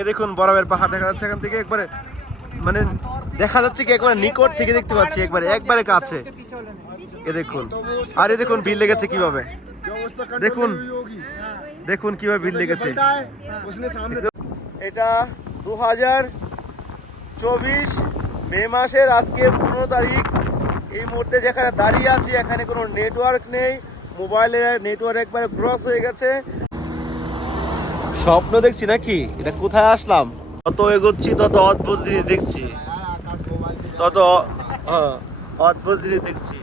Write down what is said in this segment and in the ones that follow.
এ দেখুন বরফের পাহাড় দেখা যাচ্ছে এখান থেকে। একবারে মানে দেখা যাচ্ছে কি একবারে নিকট থেকে দেখতে পাচ্ছি, একবারে একবারে কাছে। এ দেখুন, আর এ দেখুন ভিড় লেগেছে কীভাবে। দেখুন দেখুন কীভাবে ভিড় লেগেছে। এটা দু হাজার চব্বিশ মে মাসের আজকে পনেরো তারিখ। এই মুহূর্তে যেখানে দাঁড়িয়ে আছি, এখানে কোনো নেটওয়ার্ক নেই। মোবাইলের নেটওয়ার্ক একবারে ক্রস হয়ে গেছে। স্বপ্ন দেখছি নাকি? এটা কোথায় আসলাম? তত এগোচ্ছি তত অদ্ভুত জিনিস দেখছি। তত হ্যাঁ, অদ্ভুত জিনিস দেখছি।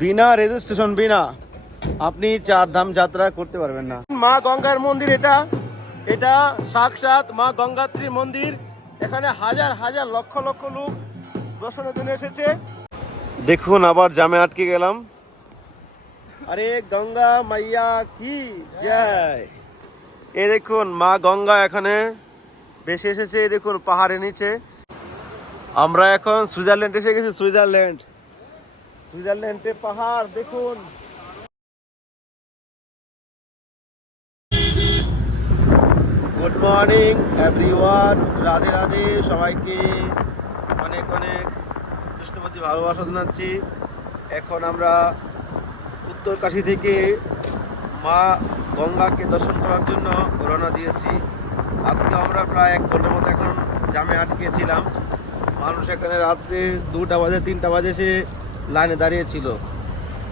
বিনা রেজিস্ট্রেশন বিনা। আপনি চার ধাম যাত্রা করতে পারবেন না। মা গঙ্গার মন্দির এটা। এটা সাক্ষাৎ মা গঙ্গাত্রী মন্দির। এখানে হাজার হাজার লক্ষ লক্ষ লোক দর্শনের জন্য এসেছে। দেখুন আবার জামে আটকে গেলাম। আরে গঙ্গা মাইয়া কি? জয়। এ দেখুন, মা গঙ্গা এখানে বেশি এসেছে দেখুন, পাহাড়ের নিচে। আমরা এখন সুইজারল্যান্ড এসে গেছি, সুইজারল্যান্ড। সুইজারল্যান্ডে পাহাড়, দেখুন। Good morning everyone Radhe Radhe সবাইকে। অনেক অনেক কৃষ্ণপতি ভালোবাসা জানাচ্ছি। এখন আমরা উত্তরকাশী থেকে মা গঙ্গাকে দর্শন করার জন্য রওনা দিয়েছি। আজকে আমরা প্রায় এক ঘণ্টার মতো এখন জামে আটকেছিলাম। মানুষ এখানে রাত্রে দুটা বাজে, তিনটা বাজে সে লাইনে দাঁড়িয়েছিল।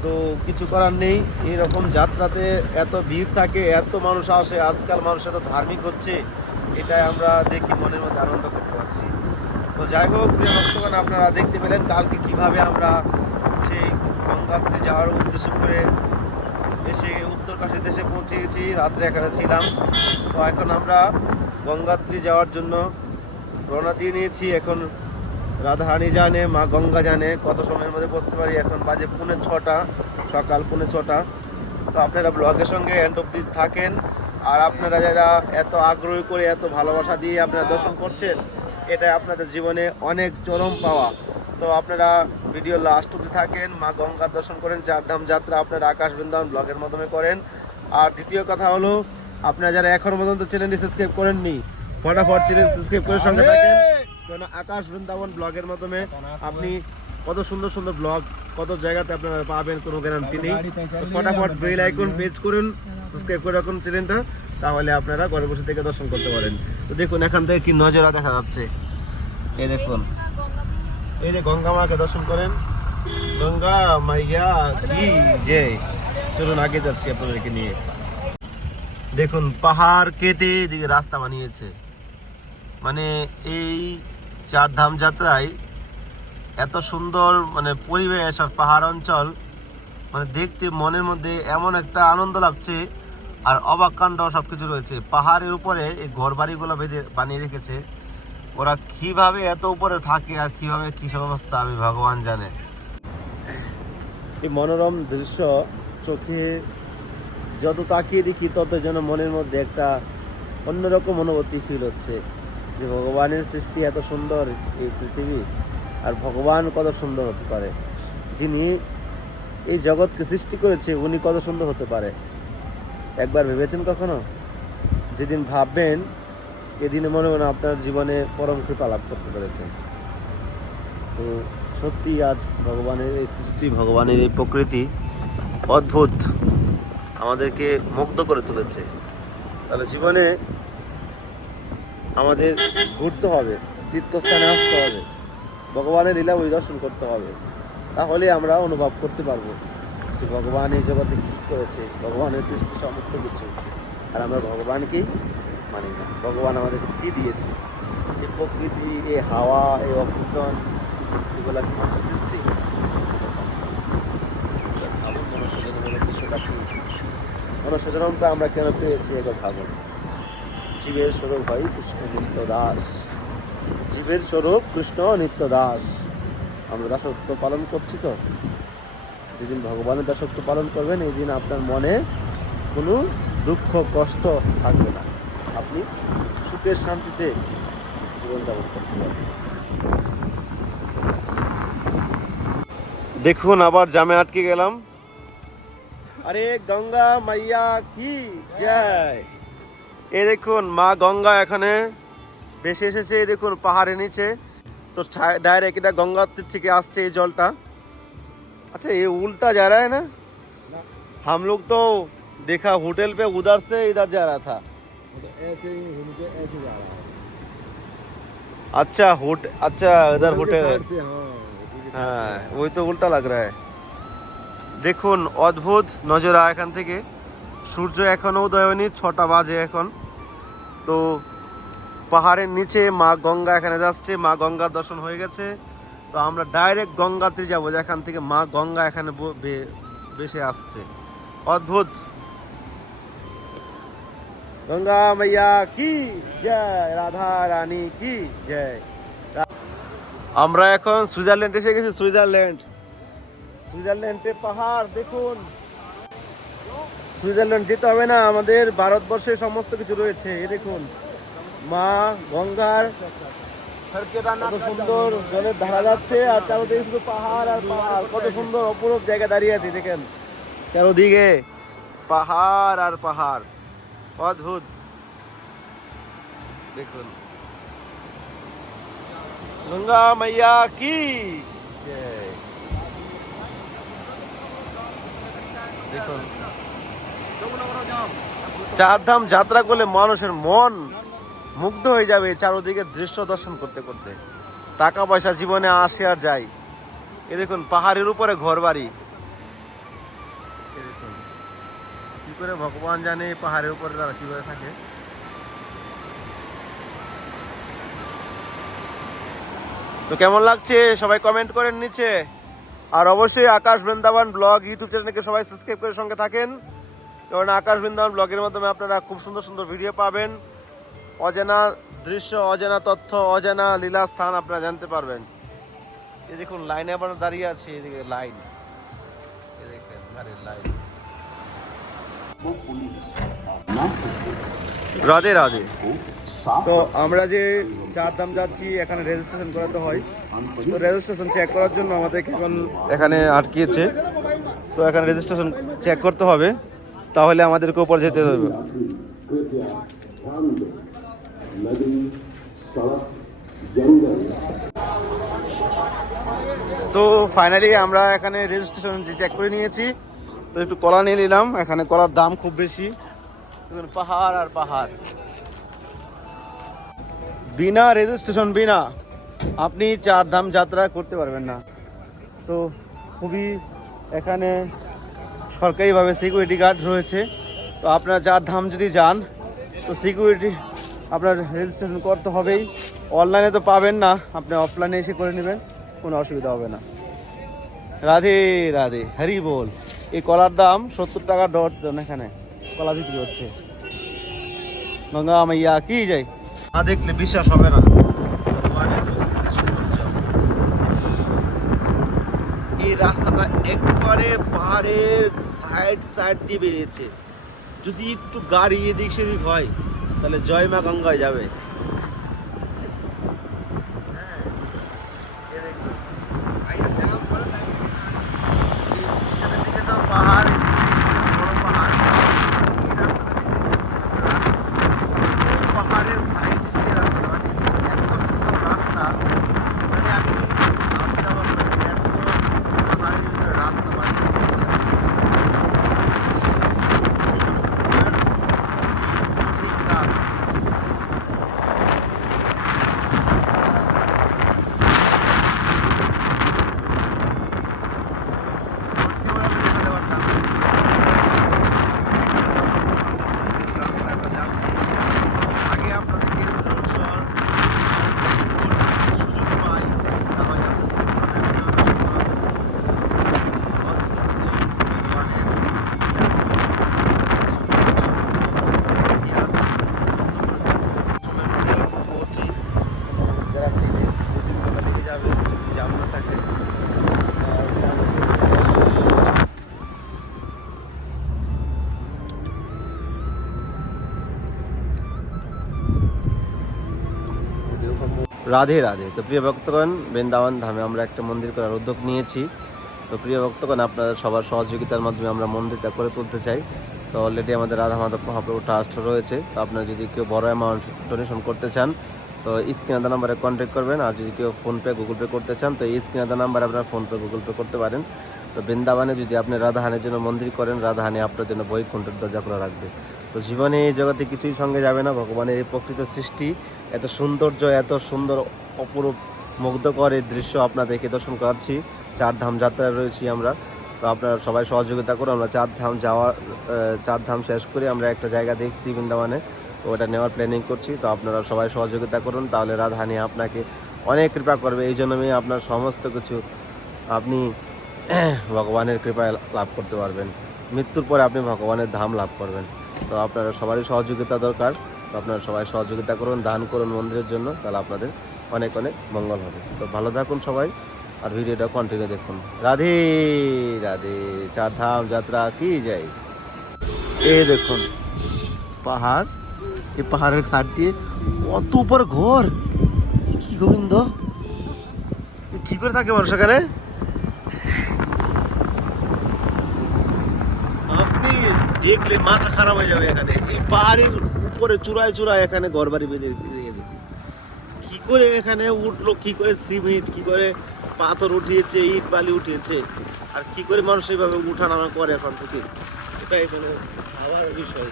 তো কিছু করার নেই এরকম যাত্রাতে এত ভিড় থাকে, এত মানুষ আসে, আজকাল মানুষ এত ধার্মিক হচ্ছে, এটাই আমরা দেখি মনের মধ্যে আনন্দ করতে পারছি। তো যাই হোক, প্রিয় ভক্তগণ আপনারা দেখতে পেলেন কালকে কীভাবে আমরা সেই গঙ্গাতে যাওয়ার উদ্দেশ্য করে এসে উত্তরকাশী দেশে পৌঁছে গেছি রাত্রে এখানে ছিলাম। তো এখন আমরা গঙ্গাত্রী যাওয়ার জন্য রওনা দিয়ে নিয়েছি। এখন রাধারানী জানে, মা গঙ্গা জানে, কত সময়ের মধ্যে বসতে পারি। এখন বাজে পুনে ছটা, সকাল পুনে ছটা। তো আপনারা ব্লগের সঙ্গে এন্ড অব্দি থাকেন। আর আপনারা যারা এত আগ্রহ করে, এত ভালোবাসা দিয়ে আপনারা দর্শন করছেন এটা আপনাদের জীবনে অনেক চরম পাওয়া। তো আপনারা ভিডিও লাস্ট অব্দি থাকেন মা গঙ্গার দর্শন করেন চারধাম যাত্রা আপনারা আকাশ বৃন্দাবন ব্লগের মাধ্যমে করেন। আর দ্বিতীয় কথা হলো আপনারা যারা এখনও পর্যন্ত চ্যানেলটি সাবস্ক্রাইব করেননি ফটাফট চ্যানেল সাবস্ক্রাইব করে সঙ্গে থাকেন কেন আকাশ বৃন্দাবন ব্লগের মাধ্যমে আপনি কত সুন্দর সুন্দর ব্লগ কত জায়গাতে আপনারা পাবেন কোনো গ্যারান্টি নেই। ফটাফট বেল আইকন পেজ করুন সাবস্ক্রাইব করে রাখুন চ্যানেলটা তাহলে আপনারা ঘরে বসে থেকে দর্শন করতে পারেন। তো দেখুন এখান থেকে কি নজরা দেখা যাচ্ছে। এই দেখুন। এই যে গঙ্গা মাকে দর্শন করেন। গঙ্গা মাইয়া, কি যে। চলুন আগে যাচ্ছি আপনাদেরকে নিয়ে। দেখুন, পাহাড় কেটে এদিকে রাস্তা বানিয়েছে। মানে এই চার ধাম যাত্রায় এত সুন্দর মানে পরিবেশ আর পাহাড় অঞ্চল মানে দেখতে মনের মধ্যে এমন একটা আনন্দ লাগছে আর অবাক কাণ্ড সব কিছু রয়েছে। পাহাড়ের উপরে এই ঘর বাড়িগুলো বেঁধে বানিয়ে রেখেছে। ওরা কীভাবে এত উপরে থাকে আর কীভাবে কি অবস্থা, আমি ভগবান জানে। এই মনোরম দৃশ্য চোখে যত তাকিয়ে দেখি, তত যেন মনের মধ্যে একটা অন্যরকম অনুভূতি ফিল হচ্ছে। যে ভগবানের সৃষ্টি এত সুন্দর এই পৃথিবী, আর ভগবান কত সুন্দর হতে পারে। যিনি এই জগৎকে সৃষ্টি করেছে, উনি কত সুন্দর হতে পারে। একবার ভেবেছেন কখনো? যেদিন ভাববেন এদিনে মনে মনে আপনার জীবনে পরম কৃপা লাভ করতে পেরেছেন। তো সত্যি আজ ভগবানের এই সৃষ্টি, ভগবানের এই প্রকৃতি অদ্ভুত আমাদেরকে মুগ্ধ করে তুলেছে। তাহলে জীবনে আমাদের ঘুরতে হবে, তীর্থস্থানে আসতে হবে, ভগবানের লীলা পরিদর্শন করতে হবে। তাহলে আমরা অনুভব করতে পারব যে ভগবান এই জগতে কী করেছে, ভগবানের সৃষ্টি সমস্ত কিছু। আর আমরা ভগবানকেই মানি না ভগবান আমাদেরকে কী দিয়েছে? এই প্রকৃতি, এই হাওয়া, এই অক্সিজেন, এগুলো কি সৃষ্টি? আমরা কেন পেয়েছি এগুলো ভাবুন জীবের স্বরূপ হয় কৃষ্ণ নিত্য দাস। জীবের স্বরূপ কৃষ্ণ নিত্য দাস। আমরা দাসত্ব পালন করছি তো। যেদিন ভগবানের দাসত্ব পালন করবেন, এই দিন আপনার মনে কোনো দুঃখ, কষ্ট থাকবে না। আপনি সুখের শান্তিতে জীবনযাপন করতে পারবেন দেখুন আবার জামে আটকে গেলাম আরে গঙ্গা মাইয়া কি জয় এই দেখুন মা গঙ্গা এখানে ভেসে এসেছে এই দেখুন পাহাড়ের নিচে তো डायरेक्ट এটা गंगा থেকে আসছে এই জলটা अच्छा ये उल्टा जा रहा है ना हम लोग तो देखा होटल पे उधर से इधर जा रहा था तो ऐसे ही घूम के ऐसे जा रहा है अच्छा होट अच्छा इधर होटल है साइड से हाँ उसी के হ্যাঁ ওই তো উল্টা লাগ রা হ্যায় দেখুন অদ্ভুত নজরা এখান থেকে সূর্য এখনো উদয় হয়নি ছটা বাজে এখন তো পাহাড়ের নিচে মা গঙ্গা এখানে যাচ্ছে মা গঙ্গার দর্শন হয়ে গেছে তো আমরা ডাইরেক্ট গঙ্গাতে যাবো যেখান থেকে মা গঙ্গা এখানে ব- বে- বেসে আসছে অদ্ভুত গঙ্গা মাইয়া কি জয় রাধা রানী কি জয় আমরা এখন সুইজারল্যান্ড এসে গেছি সুইজারল্যান্ড। সুইজারল্যান্ডে পাহাড় দেখুন। সুইজারল্যান্ড যেতে হবে না আমাদের ভারতবর্ষে সমস্ত কিছু রয়েছে এই দেখুন। মা গঙ্গার কত সুন্দর জলের ধারা যাচ্ছে আর চারোদিকে শুধু পাহাড় আর পাহাড় কত সুন্দর অপরূপ জায়গায় দাঁড়িয়ে আছে দেখেন। চারোদিকে পাহাড় আর পাহাড়। অদ্ভুত। দেখুন। গঙ্গা মাইয়া কি। দেখুন। চারধাম যাত্রা করলে মানুষের মন মুগ্ধ হয়ে যাবে চারোদিকে দৃশ্য দর্শন করতে করতে। টাকা পয়সা জীবনে আসে আর যায়। এ দেখুন পাহাড়ের উপরে ঘর বাড়ি করে ভগবান জানে পাহাড়ের উপরে তারা কি করে থাকে। তো কেমন লাগছে? সবাই কমেন্ট করেন নিচে। আর অবশ্যই আকাশ বৃন্দাবন ব্লগ ইউটিউব চ্যানেলকে সবাই সাবস্ক্রাইব করে সঙ্গে থাকেন। কারণ আকাশ বৃন্দাবন ব্লগের মাধ্যমে আপনারা খুব সুন্দর সুন্দর ভিডিও পাবেন। অজানা দৃশ্য, অজানা তথ্য, অজানা লীলা স্থান আপনারা জানতে পারবেন। এই দেখুন লাইনে আবার দাঁড়িয়ে আছে এদিকে লাইন দেখেন লাইন রাধে রাধে। তো আমরা যে চারধাম যাচ্ছি এখানে রেজিস্ট্রেশন করাতে হয়। তো রেজিস্ট্রেশন চেক করার জন্য আমাদেরকে এখন এখানে আটকিয়েছে। তো এখানে রেজিস্ট্রেশন চেক করতে হবে। তাহলে আমাদেরকে উপর যেতে হবে। তো ফাইনালি আমরা এখানে রেজিস্ট্রেশন চেক করে নিয়েছি। তো একটু কলা নিয়ে নিলাম। এখানে কলার দাম খুব বেশি। পাহাড় আর পাহাড়। বিনা রেজিস্ট্রেশন বিনা। আপনি চার ধাম যাত্রা করতে পারবেন না। তো খুবই এখানে সরকারিভাবে সিকিউরিটি গার্ড রয়েছে। তো আপনার চার ধাম যদি যান, তো সিকিউরিটি আপনার রেজিস্ট্রেশন করতে হবেই। অনলাইনে তো পাবেন না। আপনি অফলাইনে এসে করে নেবেন। কোনো অসুবিধা হবে না। রাধে রাধে। হরি বল। এই কলার দাম সত্তর টাকা ডজন এখানে কলা বিক্রি হচ্ছে। গঙ্গা মাইয়া, কি যাই? না দেখলে বিশ্বাস হবে না। এই রাস্তাটা একবারে পাহাড়ের সাইড সাইড দিয়ে বেরিয়েছে। যদি একটু গাড়ি এদিক সেদিক হয়, তাহলে জয় মা গঙ্গায় যাবে হ্যাঁ, এ দেখুন। এই পিছনের দিকে তো পাহাড় এদিকে এদিকে বড় পাহাড় এই রাস্তাটা দিয়ে দেখুন আপনারা। পাহাড়ের সাইড দিয়ে রাস্তা মানে এত সুন্দর রাস্তা মানে আমি ভাবতে অবাক হয়ে যাই, এত পাহাড়ের ভিতরে রাস্তা বানিয়েছে ঠিক কাজ আগে আপনাদেরকে সুযোগ পাই তাহলে যাবে যাব না থাকে রাধে রাধে। তো প্রিয় ভক্তগণ, বৃন্দাবন ধামে আমরা একটা মন্দির করার উদ্যোগ নিয়েছি। তো প্রিয় ভক্তগণ আপনারা সবার সহযোগিতার মাধ্যমে আমরা মন্দিরটা করে তুলতে চাই। তো অলরেডি আমাদের রাধা মাধব মহাপ্রভু ট্রাস্ট রয়েছে। তো আপনারা যদি কেউ বড় অ্যামাউন্ট ডোনেশন করতে চান, তো স্ক্রিনার নাম্বারে কন্ট্যাক্ট করবেন। আর যদি কেউ ফোনপে গুগল পে করতে চান, তো এই স্ক্রিনার নাম্বারে আপনারা ফোনপে গুগল পে করতে পারেন। তো বৃন্দাবনে যদি আপনি রাধাহানের জন্য মন্দির করেন রাধাহানি আপনার জন্য বই বৈকুণ্ঠের দরজা খোলা রাখবে। তো জীবনে এই জগতে কিছুই সঙ্গে যাবে না। ভগবানের এই প্রকৃত সৃষ্টি। এত সৌন্দর্য, এত সুন্দর, অপরূপ, মুগ্ধকর এই দৃশ্য আপনাদেরকে দর্শন করাচ্ছি। চার ধাম যাত্রায় রয়েছি আমরা। তো আপনারা সবাই সহযোগিতা করুন। আমরা চার ধাম যাওয়ার চার ধাম শেষ করে আমরা একটা জায়গা দেখছি বৃন্দাবনে। তো ওটা নেওয়ার প্ল্যানিং করছি। তো আপনারা সবাই সহযোগিতা করুন। তাহলে রাধাহানি আপনাকে অনেক কৃপা করবে। এই জন্য আমি আপনার সমস্ত কিছু আপনি ভগবানের কৃপায় লাভ করতে পারবেন। মৃত্যুর পরে আপনি ভগবানের ধাম লাভ করবেন। তো আপনারা সবারই সহযোগিতা দরকার। তো আপনারা সবাই সহযোগিতা করুন, দান করুন মন্দিরের জন্য, তাহলে আপনাদের অনেক অনেক মঙ্গল হবে। তো ভালো থাকুন সবাই, আর ভিডিওটা কন্টিনিউ দেখুন। রাধে রাধে চার ধাম যাত্রা, কি যাই এই দেখুন, পাহাড়, এই পাহাড়ের সাইড দিয়ে অত উপর ঘর। এ কি গোবিন্দ? এ কি করে থাকে মানুষ এখানে? দেখলে মাথা খারাপ হয়ে যাবে এখানে। এই পাহাড়ের উপরে চূড়ায় চূড়ায় এখানে ঘর বাড়ি বেঁধে। কি করে এখানে উঠল, কি করে সিমেন্ট, কি করে পাথর উঠিয়েছে, ইট বালি উঠিয়েছে, আর কি করে মানুষ এইভাবে উঠানামা করে এখন থেকে? এটা এখানে ভাবার বিষয়।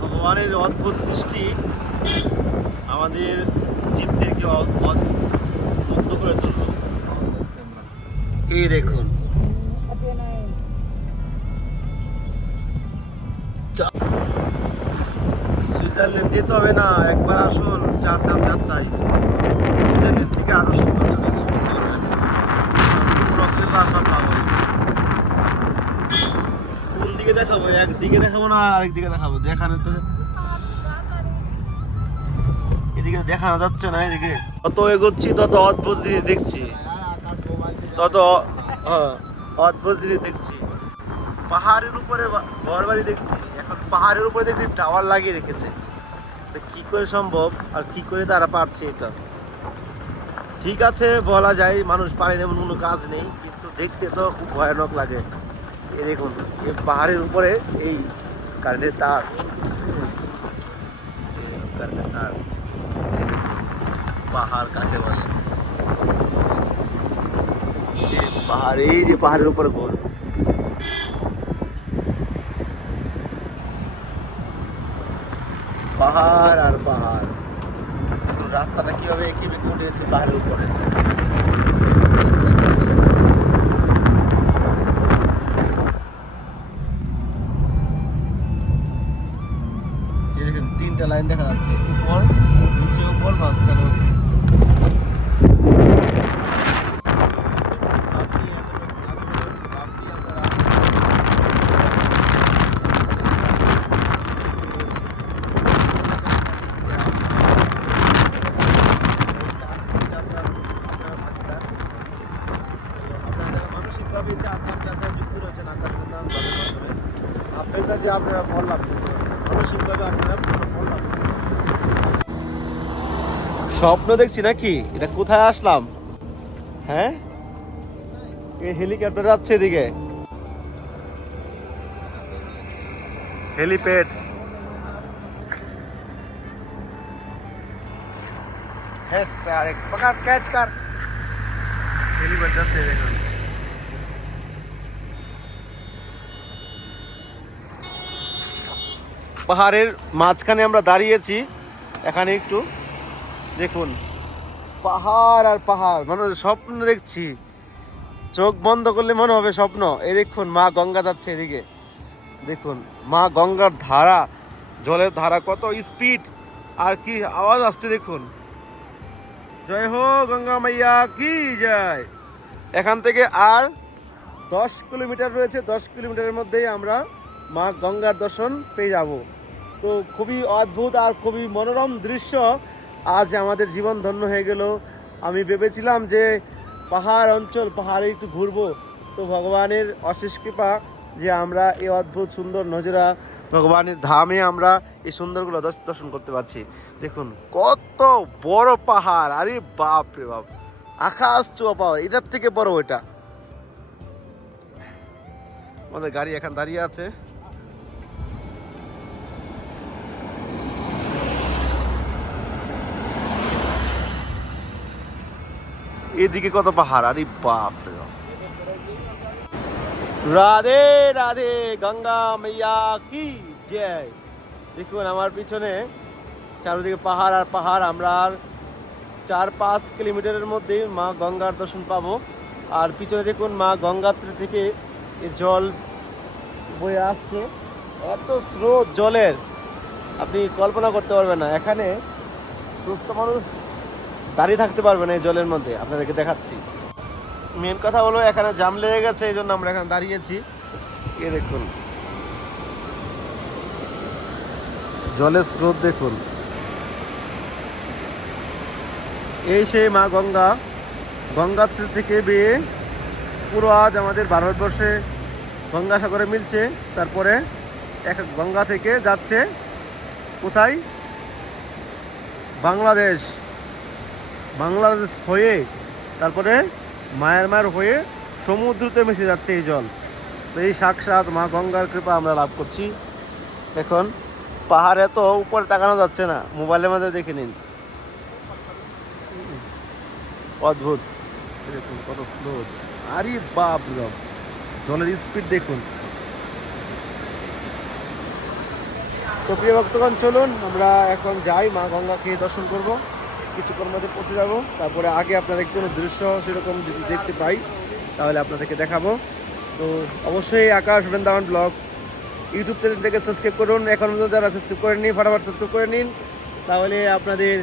ভগবানের অদ্ভুত সৃষ্টি আমাদের জীবদেরকে মুগ্ধ করে তুললো। এই দেখুন। সুইজারল্যান্ড যেতে হবে না একবার আসুন চার দাম যাত্রায় সুইজারল্যান্ড থেকে আরও সৌন্দর্য দর্শন করতে পারবেন প্রকৃতি সব কোন দিকে দেখাবো? একদিকে দেখাবো না আরেকদিকে দেখাবো? দেখানো তো এদিকে দেখানো যাচ্ছে না এদিকে। তত এগোচ্ছি তত অদ্ভুত জিনিস দেখছি। তত হ্যাঁ, অদ্ভুত জিনিস দেখছি। পাহাড়ের উপরে ঘর বাড়ি দেখছি, এখন পাহাড়ের উপরে দেখছি টাওয়ার লাগিয়ে রেখেছে। কি করে সম্ভব আর কি করে তারা পারছে এটা? ঠিক আছে, বলা যায় মানুষ পারে না, এমন কোনো কাজ নেই, কিন্তু দেখতে তো খুব ভয়ানক লাগে। এই দেখুন এই পাহাড়ের উপরে এই কারেন্টের তার। কারেন্টের তার। পাহাড় কাকে বলে? পাহাড়, এই যে পাহাড়ের উপরে ঘর। পাহাড় আর পাহাড় এখন রাস্তাটা কীভাবে এঁকে বেঁকে উঠেছে পাহাড়ের উপরে এই দেখেন তিনটা লাইন দেখা যাচ্ছে উপর নিচে উপর মাঝখানে উপর। মানসিকভাবে যে আপনার যাত্রা যুক্ত রয়েছেন আকাশগঙ্গা বাবার মাধ্যমে আপনার ফল লাভ করতে মানসিকভাবে আপনারা ফল লাভ স্বপ্ন দেখছি নাকি? এটা কোথায় আসলাম? হ্যাঁ? এই হেলিকপ্টার যাচ্ছে এদিকে। হেলিপ্যাড। হ্যাঁ স্যার পকার ক্যাচ কর। হেলিপ্যাড যাচ্ছে দেখুন। পাহাড়ের মাঝখানে আমরা দাঁড়িয়েছি। এখানে একটু দেখুন। পাহাড় আর পাহাড়, মনে হচ্ছে স্বপ্ন দেখছি। চোখ বন্ধ করলে মনে হবে স্বপ্ন। এই দেখুন, মা গঙ্গা যাচ্ছে এদিকে। দেখুন, মা গঙ্গার ধারা, জলের ধারা কত স্পিড। আর কি আওয়াজ আসছে দেখুন। জয় হো গঙ্গা মাইয়া, কি জয়। এখান থেকে আর দশ কিলোমিটার রয়েছে, দশ কিলোমিটারের মধ্যেই আমরা মা গঙ্গার দর্শন পেয়ে যাব। তো খুবই অদ্ভুত আর খুবই মনোরম দৃশ্য আজ আমাদের জীবন ধন্য হয়ে গেল। আমি ভেবেছিলাম যে পাহাড় অঞ্চল, পাহাড়ে একটু ঘুরবো। তো ভগবানের অশেষ কৃপা যে আমরা এই অদ্ভুত সুন্দর নজরা, ভগবানের ধামে আমরা এই সুন্দরগুলো দর্শন করতে পারছি। দেখুন, কত বড় পাহাড়, আরে বাপ রে বাপ। আকাশ চোয়া পাহাড়, এটার থেকে বড় ওইটা আমাদের গাড়ি এখন দাঁড়িয়ে আছে। এদিকে কত পাহাড়, আরে বাপ। রাধে রাধে, গঙ্গা মাইয়া কি জয়। দেখুন আমার পিছনে চারিদিকে পাহাড় আর পাহাড়, আমরা আর চার পাঁচ কিলোমিটারের মধ্যে মা গঙ্গার দর্শন পাবো। আর পিছনে দেখুন মা গঙ্গাত্রী থেকে জল বয়ে আসছে। এত স্রোত জলের, আপনি কল্পনা করতে পারবেন না। এখানে সুস্থ মানুষ দাঁড়িয়ে থাকতে পারবে না এই জলের মধ্যে। আপনাদেরকে দেখাচ্ছি। মেন কথা হলো এখানে জাম লেগে গেছে, এই জন্য আমরা এখানে দাঁড়িয়েছি। এ দেখুন। জলের স্রোত দেখুন। এই সেই মা গঙ্গা। গঙ্গাত্রী থেকে বেয়ে পুরো আজ আমাদের ভারতবর্ষে গঙ্গাসাগরে মিলছে। তারপরে এক গঙ্গা থেকে যাচ্ছে কোথায়? বাংলাদেশ। বাংলাদেশ হয়ে তারপরে মায়ানমার হয়ে সমুদ্রতে মিশে যাচ্ছে এই জল। তো এই সাক্ষাৎ মা গঙ্গার কৃপা আমরা লাভ করছি। এখন পাহাড়ে তো উপরে তাকানো যাচ্ছে না মোবাইলের মধ্যে দেখে নিন। অদ্ভুত। দেখুন কত স্লোদ আরে বাপ। জলের স্পিড দেখুন। তো প্রিয় ভক্তগণ চলুন আমরা এখন যাই মা গঙ্গাকে দর্শন করব। কিছুক্ষণ মধ্যে পৌঁছে যাব। তারপরে আগে আপনাদের কোনো দৃশ্য সেরকম যদি দেখতে পাই তাহলে আপনাদেরকে দেখাবো। তো অবশ্যই আকাশ বৃন্দাবন ব্লগ ইউটিউব চ্যানেলটাকে সাবস্ক্রাইব করুন। এখন পর্যন্ত যারা সাবস্ক্রাইব করে নিন ফটাফট সাবস্ক্রাইব করে নিন। তাহলে আপনাদের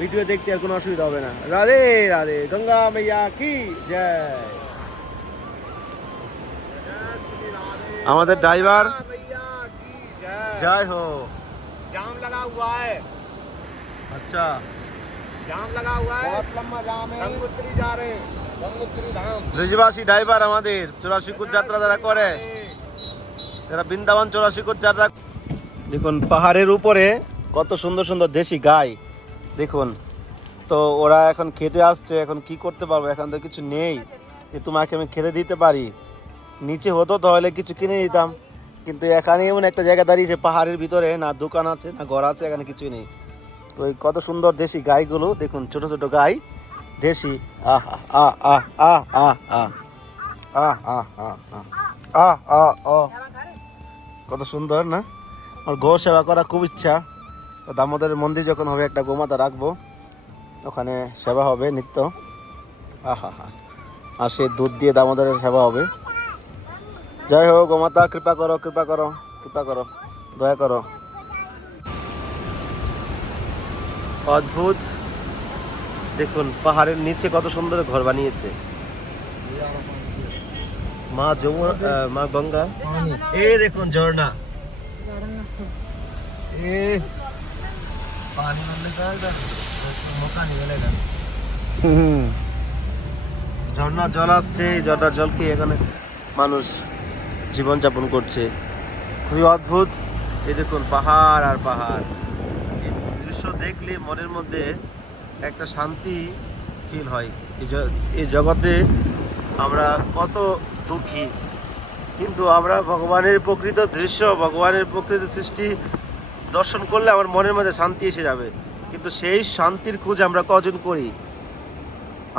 ভিডিও দেখতে আর কোনো অসুবিধা হবে না। রাধে রাধে গঙ্গা মাইয়া কি জয়। আমাদের ড্রাইভার যাই হো জাম লাগা হুয়া হ্যাঁ আচ্ছা। जाम लगा हुआ है बहुत लंबा जाम है गंगोत्री जा रहे हैं गंगोत्री धाम ব্রিজবাসী ড্রাইভার আমাদের চৌরাশিকুর যাত্রা যারা করে যারা বৃন্দাবন চৌরাশিকুর যাত্রা দেখুন পাহাড়ের উপরে কত সুন্দর সুন্দর দেশি গাই দেখুন তো ওরা এখন খেতে আসছে এখন কি করতে পারবো এখন তো কিছু নেই যে তোমাকে আমি খেতে দিতে পারি নিচে হতো তাহলে কিছু কিনে দিতাম কিন্তু এখানে এমন একটা জায়গা দাঁড়িয়েছে পাহাড়ের ভিতরে না দোকান আছে না ঘর আছে এখানে কিছুই নেই তো এই কত সুন্দর দেশি গাইগুলো দেখুন ছোট ছোট গাই দেশি কত সুন্দর না আমার গো সেবা করা খুব ইচ্ছা তো দামোদরের মন্দির যখন হবে একটা গোমাতা রাখব ওখানে সেবা হবে নিত্য আহা হা আর সেই দুধ দিয়ে দামোদরের সেবা হবে যাই হোক গোমাতা কৃপা করো কৃপা করো কৃপা করো দয়া করো অদ্ভুত। দেখুন, পাহাড়ের নিচে কত সুন্দর ঘর বানিয়েছে। মা যমুনা মা গঙ্গা। এ দেখুন, ঝর্ণা। এ ঝর্ণার জল আসছে ঝর্ণার জল খেয়ে এখানে মানুষ জীবনযাপন করছে। খুবই অদ্ভুত। এই দেখুন, পাহাড় আর পাহাড়। দৃশ্য দেখলে মনের মধ্যে একটা শান্তি ফিল হয়। এই জগতে আমরা কত দুঃখী, কিন্তু আমরা ভগবানের প্রকৃত দৃশ্য, ভগবানের প্রকৃত সৃষ্টি দর্শন করলে আমার মনের মধ্যে শান্তি এসে যাবে। কিন্তু সেই শান্তির খোঁজ আমরা কজন করি?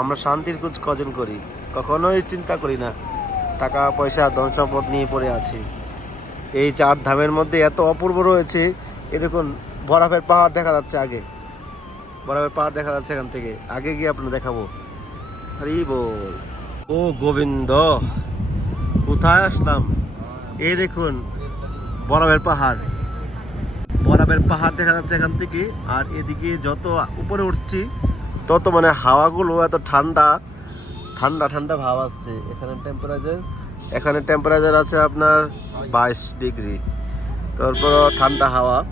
আমরা শান্তির খোঁজ কজন করি? কখনোই চিন্তা করি না, টাকা, পয়সা ধন সম্পদ নিয়ে পড়ে আছি। এই চার ধামের মধ্যে এত অপূর্ব রয়েছে। এ দেখুন বরফের পাহাড় দেখা যাচ্ছে আগে। বরফের পাহাড় দেখা যাচ্ছে এখান থেকে। আগে গিয়ে আপনার দেখাবো। হরি বল। ও গোবিন্দ, কোথায় আসলাম? এই দেখুন, বরফের পাহাড়। বরফের পাহাড় দেখা যাচ্ছে এখান থেকে। আর এদিকে যত উপরে উঠছি, তত মানে হাওয়াগুলো এত ঠান্ডা ঠান্ডা ঠান্ডা ভাব আসছে। এখানে টেম্পারেচার এখানে টেম্পারেচার আছে আপনার বাইশ ডিগ্রি। তারপর ঠান্ডা হাওয়া।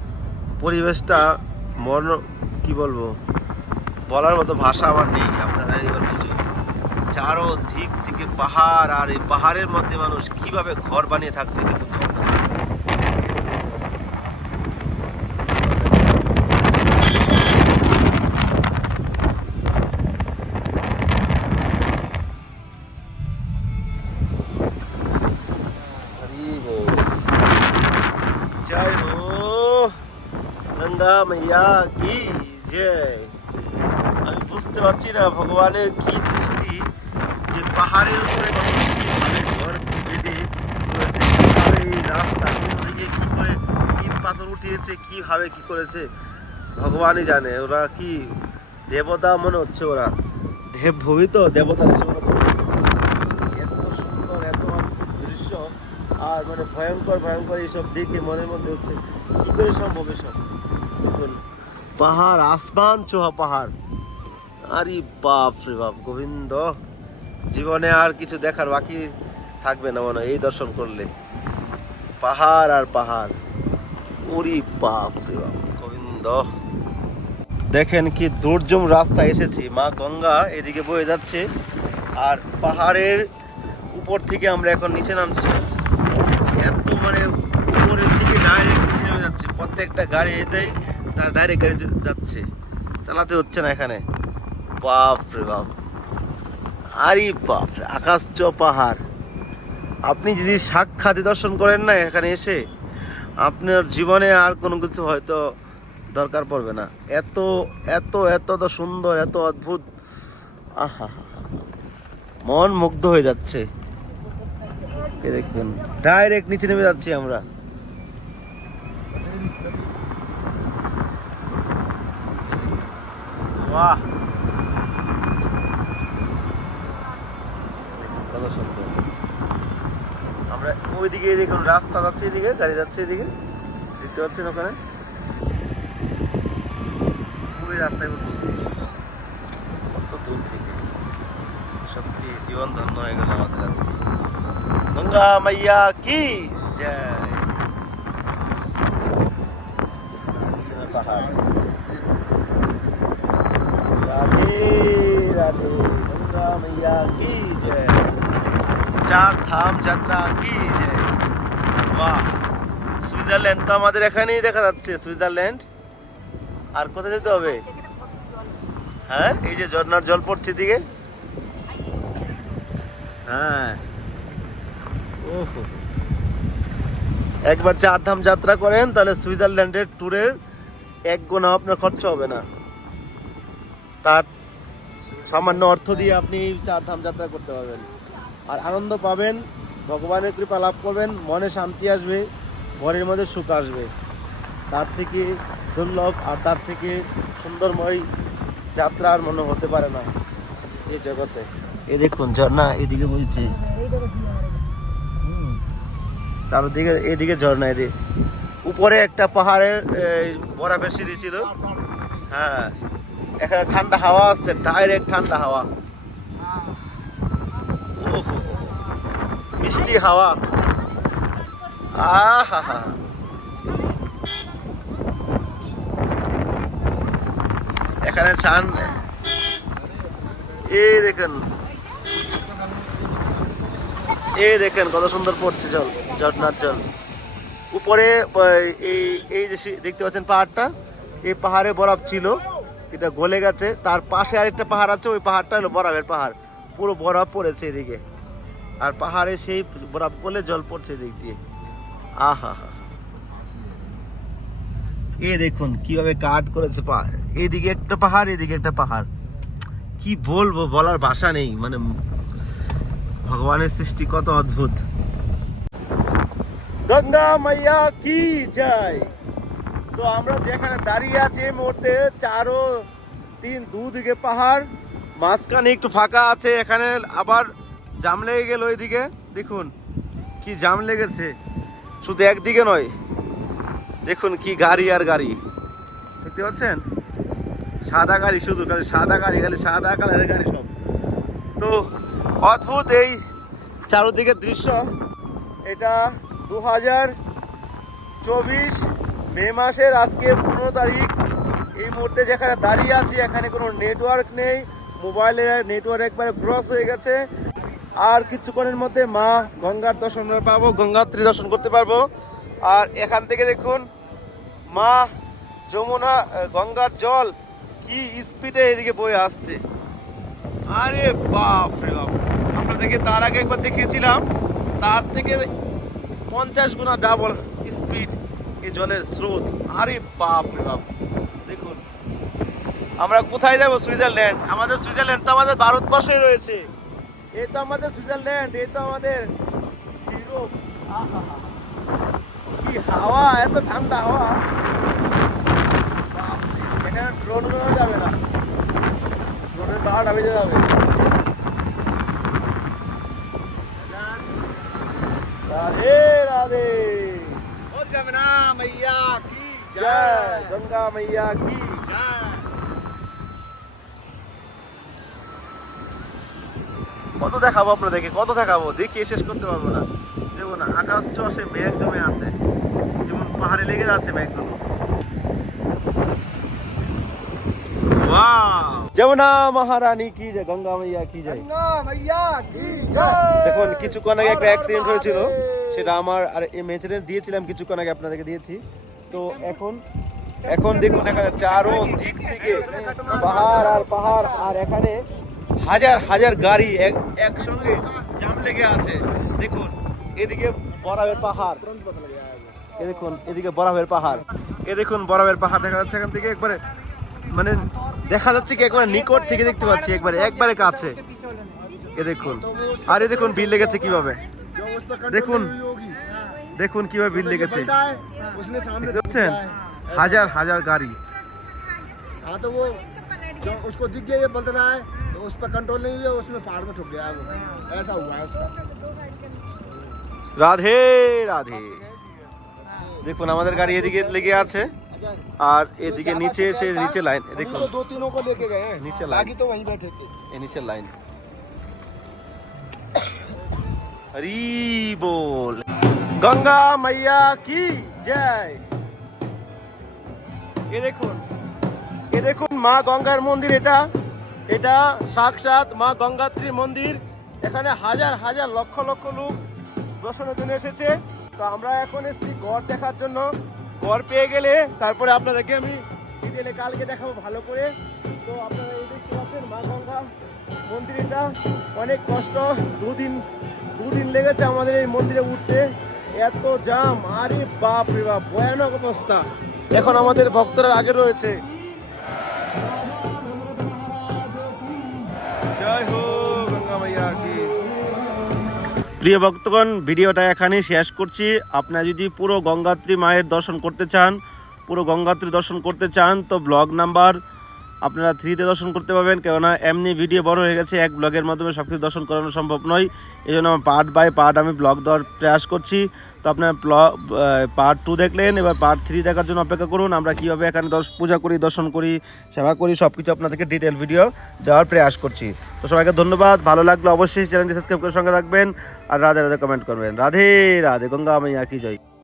পরিবেশটা মন, কি বলব, বলার মতো ভাষা আমার নেই, আপনারা এবার বুঝুন চারো দিক থেকে পাহাড়, আর এই পাহাড়ের মধ্যে মানুষ কীভাবে ঘর বানিয়ে থাকছে দেখুন মাইয়া কি যে? আমি বুঝতে পারছি না ভগবানের কি সৃষ্টি, যে পাহাড়ের উপরে মানে ঘর বেঁধে এই রাস্তা দিকে কি করে তিন পাথর উঠিয়েছে, কীভাবে কি করেছে, ভগবানই জানে। ওরা কি দেবতা মনে হচ্ছে ওরা? দেবভূমি তো দেবতা এত সুন্দর, এত দৃশ্য, আর মানে ভয়ঙ্কর ভয়ঙ্কর এইসব দেখে মনের মধ্যে হচ্ছে, কী করে সম্ভব এসব? দেখুন। পাহাড়, আসমান, চোহা পাহাড়। আরে বাপ রে বাপ, গোবিন্দ। জীবনে আর কিছু দেখার বাকি থাকবে না মনে এই দর্শন করলে। পাহাড় আর পাহাড়। ওরি বাপ রে বাপ, গোবিন্দ। দেখেন কি দুর্জম রাস্তা এসেছি। মা গঙ্গা এদিকে বয়ে যাচ্ছে। আর পাহাড়ের উপর থেকে আমরা এখন নিচে নামছি। এত মানে উপরের থেকে ডাইরেক্ট নিচে নেমে যাচ্ছে। প্রত্যেকটা গাড়ি এতেই তার ডাইরেক্ট গাড়ি যাচ্ছে। চালাতে হচ্ছে না এখানে। বাপ রে বাপ। আরে বাপ আকাশ চ পাহাড়। আপনি যদি সাক্ষাৎ দর্শন করেন না এখানে এসে, আপনার জীবনে আর কোনো কিছু হয়তো দরকার পড়বে না। এত এত এত সুন্দর, এত অদ্ভুত। আহা মন মুগ্ধ হয়ে যাচ্ছে। দেখুন ডাইরেক্ট নিচে নেমে যাচ্ছি আমরা। বাহ। কত সুন্দর। আমরা ওইদিকে দেখুন রাস্তা যাচ্ছে এদিকে, গাড়ি যাচ্ছে এদিকে, দেখতে পাচ্ছেন ওখানে? ওই রাস্তায় কত দূর থেকে। সত্যি জীবন ধন্য হয়ে গেল আমাদের আজকে। গঙ্গা মাইয়া কি? জয়। পাহাড় রাধে সাধু গঙ্গা কি জয় চার ধাম যাত্রা কি যে বাহ সুইজারল্যান্ড তো আমাদের এখানেই দেখা যাচ্ছে সুইজারল্যান্ড আর কোথায় যেতে হবে? হ্যাঁ এই যে ঝর্নার জল পড়ছে দিকে হ্যাঁ। ওহো। একবার চারধাম যাত্রা করেন, তাহলে সুইজারল্যান্ডের ট্যুরের এক গোনা আপনার খরচা হবে না। তার সামান্য অর্থ দিয়ে আপনি চার ধাম যাত্রা করতে পারবেন। আর আনন্দ পাবেন ভগবানের কৃপা লাভ করবেন মনে শান্তি আসবে ঘরের মধ্যে সুখ আসবে। তার থেকে দুর্লভ আর তার থেকে সুন্দরময় যাত্রা আর মনে হতে পারে না এই জগতে। এ দেখুন ঝর্ণা এদিকে বলছে চারদিকে এদিকে ঝর্ণা এদিকে। উপরে একটা পাহাড়ের বরফের সিঁড়ি ছিল। হ্যাঁ। এখানে ঠান্ডা হাওয়া আসছে ডাইরেক্ট ঠান্ডা হাওয়া। মিষ্টি হাওয়া। আহা হা এখানে চান এই দেখেন। এই দেখেন কত সুন্দর পড়ছে জল ঝর্ণার জল। উপরে, এই এই যে দেখতে পাচ্ছেন পাহাড়টা, এই পাহাড়ে বরফ ছিল। এটা গলে গেছে, তার পাশে আরেকটা পাহাড় আছে, ওই পাহাড়টা হলো বরফের পাহাড়। পুরো বরফ পড়েছে এদিকে। আর পাহাড়ে সেই বরফ গলে জল পড়ছে এদিক দিয়ে। আহা হা। এ দেখুন, কীভাবে কাট করেছে পাহাড় এদিকে একটা পাহাড়, এদিকে একটা পাহাড়। কি বলব, বলার ভাষা নেই। মানে ভগবানের সৃষ্টি কত অদ্ভুত। গঙ্গা মাইয়া কি জয় তো আমরা যেখানে দাঁড়িয়ে আছি এই মুহূর্তে চারো তিন দুদিকে পাহাড়। মাঝখানে একটু ফাঁকা আছে, এখানে আবার জাম লেগে গেল ওইদিকে। দেখুন কি জাম লেগেছে। শুধু একদিকে নয়, দেখুন কি গাড়ি আর গাড়ি। দেখতে পাচ্ছেন? সাদা গাড়ি শুধু, খালি সাদা গাড়ি, খালি সাদা কালারের গাড়ি সব। তো অদ্ভুত এই চারোদিকের দৃশ্য। এটা দু হাজার চব্বিশ মে মাসের আজকে পনেরো তারিখ। এই মুহূর্তে যেখানে দাঁড়িয়ে আছি, এখানে কোনো নেটওয়ার্ক নেই। মোবাইলের নেটওয়ার্ক একবারে ক্রস হয়ে গেছে। আর কিছুক্ষণের মধ্যে মা গঙ্গার দর্শন পাবো গঙ্গাত্রী দর্শন করতে পারব। আর এখান থেকে দেখুন, মা যমুনা গঙ্গার জল কি স্পিডে এদিকে বয়ে আসছে। আরে বাপ রে বাপ। আপনাদেরকে তার আগে একবার দেখিয়েছিলাম, তার থেকে পঞ্চাশ গুণা ডাবল স্পিড এই জলের স্রোত, আরে বাপ রে বাপ। দেখুন, আমরা কোথায় যাব সুইজারল্যান্ড? আমাদের সুইজারল্যান্ড তো আমাদের ভারতবর্ষে রয়েছে। এই তো আমাদের সুইজারল্যান্ড এই তো আমাদের ইউরোপ! কি হাওয়া, এত ঠান্ডা হাওয়া। এখানে ড্রোন যাবে না। ড্রোনের পাহাড় বেজে যাবে। রাধে রাধে। ओ जमुना मैया की জয় গঙ্গা मैया কি जय কত দেখাবো আপনাদেরকে কত দেখাবো দেখিয়ে শেষ করতে পারবো না দেখো না আকাশ চষে মেঘ জমে আছে যেমন পাহাড়ে লেগে যাচ্ছে মেঘগুলো যমুনা মহারানী কি যায় গঙ্গা মাইয়া কি যায় गंगा मैया की দেখুন কিছুক্ষণ আগে একটা অ্যাক্সিডেন্ট হয়েছিল সেটা আমার আর এই মেচেটা দিয়েছিলাম কিছুক্ষণ আগে আপনাদেরকে দিয়েছি। তো এখন এখন দেখুন এখানে চারো দিক থেকে পাহাড় আর পাহাড়, আর এখানে হাজার হাজার গাড়ি একসঙ্গে জাম লেগে আছে। দেখুন, এদিকে বরাবের পাহাড়। এ দেখুন, এদিকে বরাবের পাহাড়। এ দেখুন, বরাবের পাহাড় দেখা যাচ্ছে এখান থেকে। একবারে মানে দেখা যাচ্ছে কি একবারে নিকট থেকে দেখতে পাচ্ছি, একবারে একবারে কাছে। এ দেখুন, আর এ দেখুন, বিল লেগেছে কীভাবে? जो उस पर कंट्रोल देखुन। नहीं हुई होगी দেখুন কিভাবে বিল तो जो লেগেছে बलता है, उसने सामने দেখতে ठोक পাচ্ছেন दिया है। হাজার হাজার গাড়ি हाँ तो वो जो उसको दिख गया ये बदल रहा है तो उस पर कंट्रोल नहीं हुआ उसमें पहाड़ में ठुक गया है वो ऐसा हुआ है उसका রাধে রাধে দেখুন আমাদের গাড়ি এদিকে লেগে আছে अच्छा আর এদিকে নিচে এসে নিচে লাইন हम দেখুন तो दो तीनों को लेके गए हैं नीचे लाइन। बाकी तो वहीं बैठे थे এ নিচে লাইন হরি বল গঙ্গা মাইয়া কি? জয়। এ দেখুন এ দেখুন মা গঙ্গার মন্দির এটা। এটা সাক্ষাৎ মা গঙ্গাত্রী মন্দির। এখানে হাজার হাজার লক্ষ লক্ষ লোক দর্শনের জন্য এসেছে। তো আমরা এখন এসেছি গড় দেখার জন্য। গড় পেয়ে গেলে তারপরে আপনাদেরকে আমি ডিটেলে কালকে দেখাবো ভালো করে। তো আপনারা এই দেখতে পাচ্ছেন মা গঙ্গা মন্দির এটা অনেক কষ্ট, দুদিন দুদিন লেগেছে আমাদের এই মন্দিরে উঠতে। এত জাম, আরে বাপ রে বাপ, ভয়ানক অবস্থা। এখন আমাদের ভক্তরা আগে রয়েছে। কি। প্রিয় ভক্তগণ, ভিডিওটা এখানে শেষ করছি। আপনারা যদি পুরো গঙ্গাত্রী মায়ের দর্শন করতে চান, পুরো গঙ্গাত্রী দর্শন করতে চান, তো ব্লগ নাম্বার আপনারা থ্রিতে দর্শন করতে পারবেন, কেননা এমনি ভিডিও বড় হয়ে গেছে, এক ব্লগের মাধ্যমে সব কিছু দর্শন করানো সম্ভব নয়। এই জন্য আমার পার্ট বাই পার্ট আমি ব্লগ দেওয়ার প্রয়াস করছি। তো আপনার পার্ট টু দেখলেন, এবার পার্ট থ্রি দেখার জন্য অপেক্ষা করুন। আমরা কীভাবে এখানে দশ পূজা করি, দর্শন করি, সেবা করি সব কিছু আপনাদেরকে ডিটেল ভিডিও দেওয়ার প্রয়াস করছি। তো সবাইকে ধন্যবাদ, ভালো লাগলে অবশ্যই চ্যানেলটি সাবস্ক্রাইব করে সঙ্গে থাকবেন, আর রাধে রাধে কমেন্ট করবেন। রাধে রাধে, গঙ্গা আমি একই জয়।